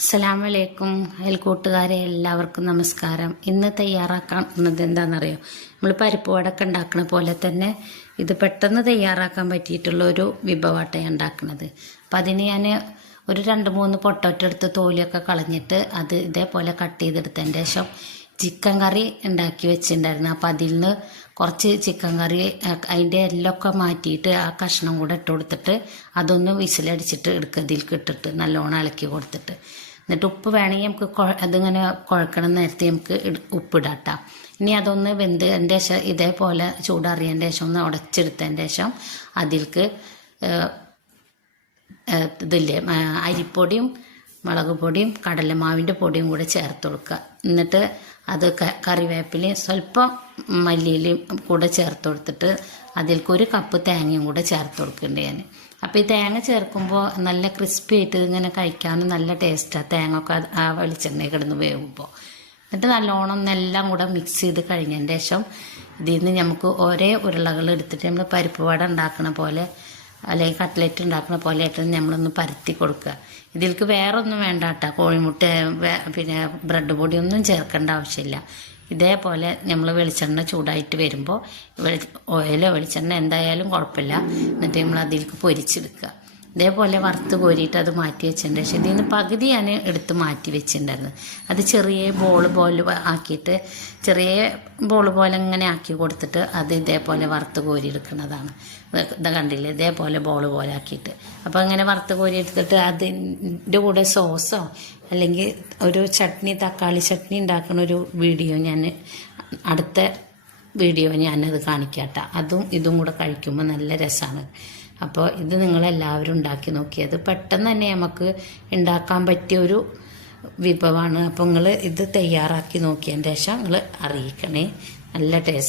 അസ്സലാമലൈക്കും അയൽക്കൂട്ടുകാരെ എല്ലാവർക്കും നമസ്കാരം. ഇന്ന് തയ്യാറാക്കുന്നത് എന്താണെന്നറിയോ? നമ്മൾ പരിപ്പ് വടയൊക്കെ ഉണ്ടാക്കുന്ന പോലെ തന്നെ ഇത് പെട്ടെന്ന് തയ്യാറാക്കാൻ പറ്റിയിട്ടുള്ള ഒരു വിഭവമായിട്ടാണ് ഉണ്ടാക്കുന്നത്. അപ്പം അതിന് ഞാൻ ഒരു 2-3 പൊട്ടറ്റോ എടുത്ത് തോലിയൊക്കെ കളഞ്ഞിട്ട് അത് ഇതേപോലെ കട്ട് ചെയ്തെടുത്തതിന് ശേഷം ചിക്കൻ കറി ഉണ്ടാക്കി വെച്ചിട്ടുണ്ടായിരുന്നു. അപ്പം അതിൽ നിന്ന് കുറച്ച് ചിക്കൻ കറി അതിൻ്റെ എല്ലൊക്കെ മാറ്റിയിട്ട് ആ കഷ്ണം കൂടെ ഇട്ട് കൊടുത്തിട്ട് അതൊന്ന് വിസിലടിച്ചിട്ട് ഇതിലേക്ക് ഇട്ടിട്ട് നല്ലോണം ഇളക്കി കൊടുത്തിട്ട് എന്നിട്ട് ഉപ്പ് വേണമെങ്കിൽ നമുക്ക് അതിങ്ങനെ കുഴക്കണം നേരത്തെ നമുക്ക് ഉപ്പിടാം. ഇനി അതൊന്ന് വെന്തതിൻ്റെ ശേഷം ഇതേപോലെ ചൂടറിയതിൻ്റെ ശേഷം ഒന്ന് ഉടച്ചെടുത്തതിൻ്റെ ശേഷം അതിലേക്ക് ഇതില്ലേ അരിപ്പൊടിയും മുളക് പൊടിയും കടലമാവിൻ്റെ പൊടിയും കൂടെ ചേർത്ത് കൊടുക്കുക. എന്നിട്ട് അത് കറിവേപ്പിലയും സ്വല്പം മല്ലിയിലയും കൂടെ ചേർത്ത് കൊടുത്തിട്ട് അതിലേക്ക് 1 കപ്പ് തേങ്ങയും കൂടെ ചേർത്ത് കൊടുക്കുന്നുണ്ട് ഞാൻ. അപ്പോൾ ഈ തേങ്ങ ചേർക്കുമ്പോൾ നല്ല ക്രിസ്പി ആയിട്ട് ഇങ്ങനെ കഴിക്കാനും നല്ല ടേസ്റ്റാണ്. തേങ്ങ ഒക്കെ ആ വെളിച്ചെണ്ണയിൽ കിടന്ന് വേകുമ്പോൾ. എന്നിട്ട് നല്ലോണം എല്ലാം കൂടെ മിക്സ് ചെയ്ത് കഴിഞ്ഞതിന് ശേഷം ഇതിൽ നിന്ന് നമുക്ക് ഒരേ ഉരുളകൾ എടുത്തിട്ട് നമ്മൾ പരിപ്പ് വട ഉണ്ടാക്കുന്ന പോലെ അല്ലെങ്കിൽ കട്ട്ലറ്റ് ഉണ്ടാക്കുന്ന പോലെ ആയിട്ട് നമ്മളൊന്ന് പരത്തി കൊടുക്കുക. ഇതിലേക്ക് വേറെ ഒന്നും വേണ്ട കേട്ടോ. കോഴിമുട്ട പിന്നെ ബ്രെഡ് പൊടിയൊന്നും ചേർക്കേണ്ട ആവശ്യമില്ല. ഇതേപോലെ നമ്മൾ വെളിച്ചെണ്ണ ചൂടായിട്ട് വരുമ്പോൾ ഓയിലോ വെളിച്ചെണ്ണ എന്തായാലും കുഴപ്പമില്ല. എന്നിട്ട് നമ്മൾ അതിലേക്ക് പൊരിച്ചെടുക്കുക. ഇതേപോലെ വറുത്ത് കോരിയിട്ട് അത് മാറ്റി വെച്ചിട്ടുണ്ട്. പക്ഷേ ഇതിൽ നിന്ന് പകുതി ഞാൻ എടുത്ത് മാറ്റി വെച്ചിട്ടുണ്ടായിരുന്നു. അത് ചെറിയ ബോൾ പോലെ ആക്കിയിട്ട് ചെറിയ ബോൾ പോലെ ഇങ്ങനെ ആക്കി കൊടുത്തിട്ട് അത് ഇതേപോലെ വറുത്ത് കോരി എടുക്കുന്നതാണ്. ഇത് കണ്ടില്ലേ, ഇതേപോലെ ബോൾ പോലെ ആക്കിയിട്ട്. അപ്പോൾ ഇങ്ങനെ വറുത്ത് കോരി എടുത്തിട്ട് അതിൻ്റെ കൂടെ സോസോ അല്ലെങ്കിൽ ഒരു ചട്നി, തക്കാളി ചട്നി ഉണ്ടാക്കുന്ന ഒരു വീഡിയോ അടുത്ത വീഡിയോ ഞാനത് കാണിക്കാട്ടോ. അതും ഇതും കൂടെ കഴിക്കുമ്പോൾ നല്ല രസമാണ്. അപ്പോൾ ഇത് നിങ്ങളെല്ലാവരും ഉണ്ടാക്കി നോക്കിയത് പെട്ടെന്ന് തന്നെ നമുക്ക് ഉണ്ടാക്കാൻ പറ്റിയൊരു വിഭവമാണ്. അപ്പോൾ നിങ്ങൾ ഇത് തയ്യാറാക്കി നോക്കിയതിന് ശേഷം നിങ്ങൾ അറിയിക്കണേ. നല്ല ടേസ്റ്റ്.